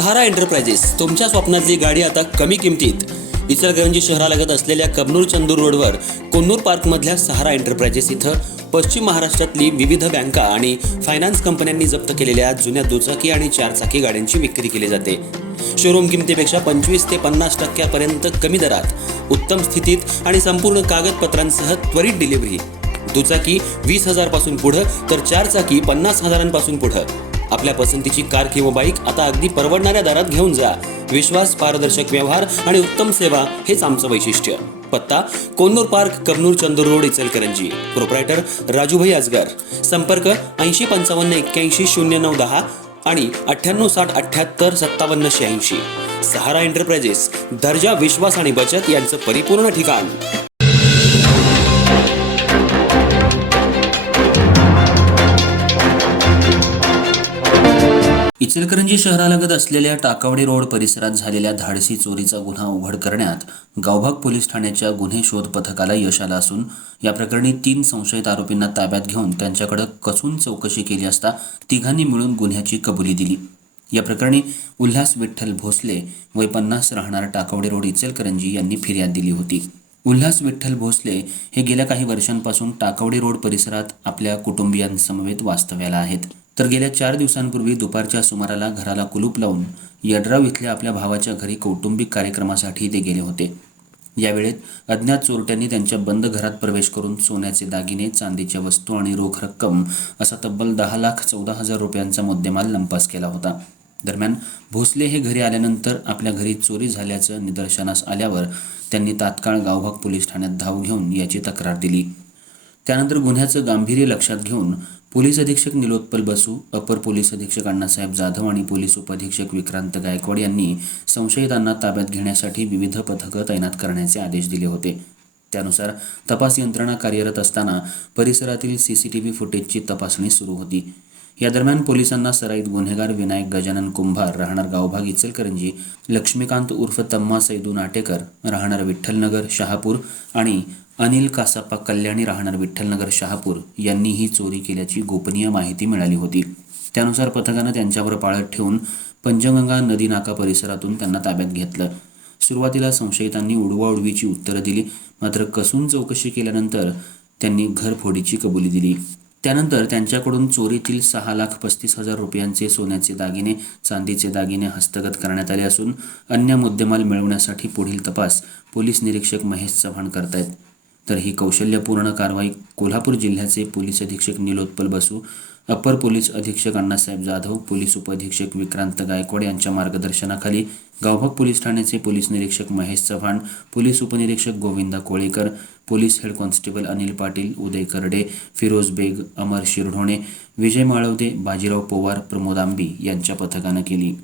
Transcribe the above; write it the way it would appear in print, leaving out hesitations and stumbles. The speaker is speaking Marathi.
सहारा एंटरप्राइजेस तुमच्या स्वप्नातली गाडी आता कमी किमतीत. इचलकरंजी शहरालगत असलेल्या कबनूर चंदूर रोडवर कोन्नूर पार्कमधल्या सहारा एंटरप्राइजेस इथं पश्चिम महाराष्ट्रातली विविध बँका आणि फायनान्स कंपन्यांनी जप्त केलेल्या जुन्या दुचाकी आणि चारचाकी गाड्यांची विक्री केली जाते. शोरूम किमतीपेक्षा 25 ते 50% कमी दरात, उत्तम स्थितीत आणि संपूर्ण कागदपत्रांसह त्वरित डिलिव्हरी. दुचाकी 20,000 पासून पुढे तर चारचाकी 50,000 पुढे. आपल्या पसंतीची कार किंवा बाईक आता अगदी परवडणाऱ्या दरात घेऊन जा. विश्वास, पारदर्शक व्यवहार आणि उत्तम सेवा हेच आमचं वैशिष्ट्य. पत्ता Konnur park, Kabnur Chandur road, Ichalkaranji. Proprietor Rajubhai Ajgar. संपर्क 8055810910 आणि 9860785786. सहारा एंटरप्राइजेस, दर्जा, विश्वास आणि बचत यांचं परिपूर्ण ठिकाण. इचलकरंजी शहरालगत असलेल्या टाकावडे रोड परिसरात झालेल्या धाडसी चोरीचा गुन्हा उघड करण्यात गावभाग पोलीस ठाण्याच्या गुन्हे शोध पथकाला यश आलं असून या प्रकरणी 3 संशयित आरोपींना ताब्यात घेऊन त्यांच्याकडे कसून चौकशी केली असता तिघांनी मिळून गुन्ह्याची कबुली दिली. या प्रकरणी उल्हास विठ्ठल भोसले वय 50 राहणार टाकावडे रोड, इचलकरंजी यांनी फिर्याद दिली होती. उल्हास विठ्ठल भोसले हे गेल्या काही वर्षांपासून टाकावडे रोड परिसरात आपल्या कुटुंबियांसमवेत वास्तव्याला आहेत. तर गेल्या 4 दिवसांपूर्वी दुपारच्या सुमाराला घराला कुलूप लावून यड्राव इथल्या आपल्या भावाच्या घरी कौटुंबिक कार्यक्रमासाठी ते गेले होते. यावेळेत अज्ञात चोरट्यांनी त्यांच्या बंद घरात प्रवेश करून सोन्याचे दागिने, चांदीच्या वस्तू आणि रोख रक्कम असा तब्बल 10,14,000 रुपयांचा मुद्देमाल लंपास केला होता. दरम्यान भोसले हे घरी आल्यानंतर आपल्या घरी चोरी झाल्याचं निदर्शनास आल्यावर त्यांनी तात्काळ गावभाग पोलीस ठाण्यात धाव घेऊन याची तक्रार दिली. त्यानंतर गुन्ह्याचं गांभीर्य लक्षात घेऊन पोलीस अधीक्षक निलोत्पल बसू, अपर पोलीस अधीक्षक अण्णासाहेब जाधव आणि पोलीस उपअधीक्षक विक्रांत गायकवाड यांनी संशयितांना ताब्यात घेण्यासाठी विविध पथकं तैनात करण्याचे आदेश दिले होते. त्यानुसार तपास यंत्रणा कार्यरत असताना परिसरातील CCTV फुटेजची तपासणी सुरू होती. या दरम्यान पोलिसांना सराईत गुन्हेगार विनायक गजानन कुंभार राहणार गावभाग इचलकरंजी, लक्ष्मीकांत उर्फ तम्मा सैदू नाटेकर राहणार विठ्ठलनगर शहापूर आणि अनिल कासाप्पा कल्याणी राहणार विठ्ठलनगर शहापूर यांनी ही चोरी केल्याची गोपनीय माहिती मिळाली होती. त्यानुसार पथकानं त्यांच्यावर पाळत ठेवून पंचगंगा नदी नाका परिसरातून त्यांना ताब्यात घेतलं. सुरुवातीला संशयितांनी उडवाउडवीची उत्तरं दिली, मात्र कसून चौकशी केल्यानंतर त्यांनी घरफोडीची कबुली दिली. त्यानंतर त्यांच्याकडून चोरीतील 6,35,000 रुपयांचे सोन्याचे दागिने, चांदीचे दागिने हस्तगत करण्यात आले असून अन्य मुद्देमाल मिळवण्यासाठी पुढील तपास पोलीस निरीक्षक महेश चव्हाण करतायत. तर ही कौशल्यपूर्ण कारवाई कोल्हापूर जिल्ह्याचे पोलीस अधीक्षक निलोत्पल बसू, अपर पोलीस अधीक्षक अण्णासाहेब जाधव, पोलीस उपअधीक्षक विक्रांत गायकवाड यांच्या मार्गदर्शनाखाली गावभाग पोलीस ठाण्याचे पोलीस निरीक्षक महेश चव्हाण, पोलीस उपनिरीक्षक Govinda Kolekar, police head constable Anil Patil, Uday Karde, Firoz बेग, अमर शिरढोणे, विजय माळवदे, बाजीराव पोवार, प्रमोद आंबी यांच्या पथकानं केली.